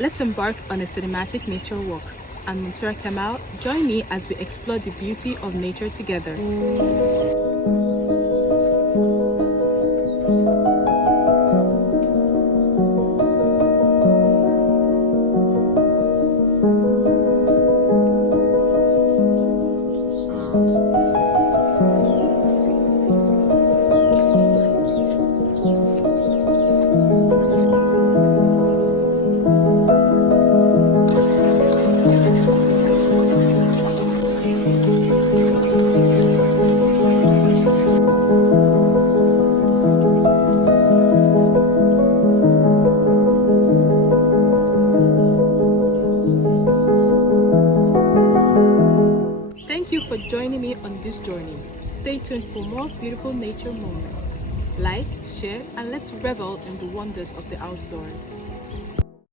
Let's embark on a cinematic nature walk. I'm Mansura Kamal. Join me as we explore the beauty of nature together. Thank you for joining me on this journey. Stay tuned for more beautiful nature moments. Like, share, and let's revel in the wonders of the outdoors.